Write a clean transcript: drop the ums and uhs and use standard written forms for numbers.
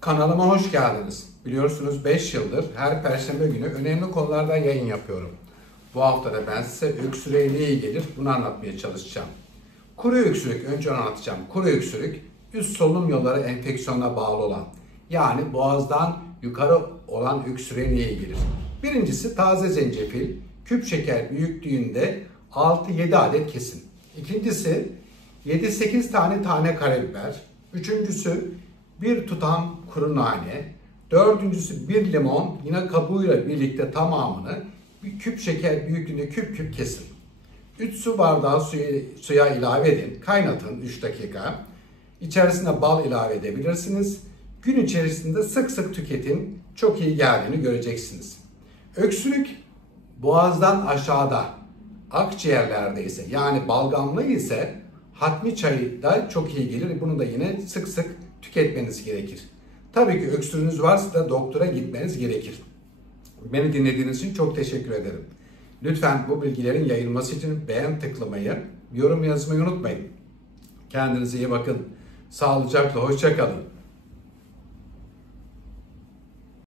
Kanalıma hoş geldiniz. Biliyorsunuz 5 yıldır her perşembe günü önemli konularda yayın yapıyorum. Bu hafta da ben size öksürüğe ne iyi gelir bunu anlatmaya çalışacağım. Kuru öksürük, önce onu anlatacağım. Kuru öksürük, üst solunum yolları enfeksiyonuna bağlı olan, yani boğazdan yukarı olan öksürüğe ne iyi gelir? Birincisi taze zencefil, küp şeker büyüklüğünde 6-7 adet kesin. İkincisi 7-8 tane karabiber. Üçüncüsü bir tutam kuru nane. Dördüncüsü bir limon, yine kabuğuyla birlikte tamamını bir küp şeker büyüklüğünde küp küp kesin. 3 su bardağı suya ilave edin. Kaynatın 3 dakika. İçerisine bal ilave edebilirsiniz. Gün içerisinde sık sık tüketin. Çok iyi geldiğini göreceksiniz. Öksürük boğazdan aşağıda, akciğerlerde ise, yani balgamlı ise hatmi çayı da çok iyi gelir. Bunu da yine sık sık tüketmeniz gerekir. Tabii ki öksürüğünüz varsa da doktora gitmeniz gerekir. Beni dinlediğiniz için çok teşekkür ederim. Lütfen bu bilgilerin yayılması için beğen tıklamayı, yorum yazmayı unutmayın. Kendinize iyi bakın. Sağlıcakla, hoşça kalın.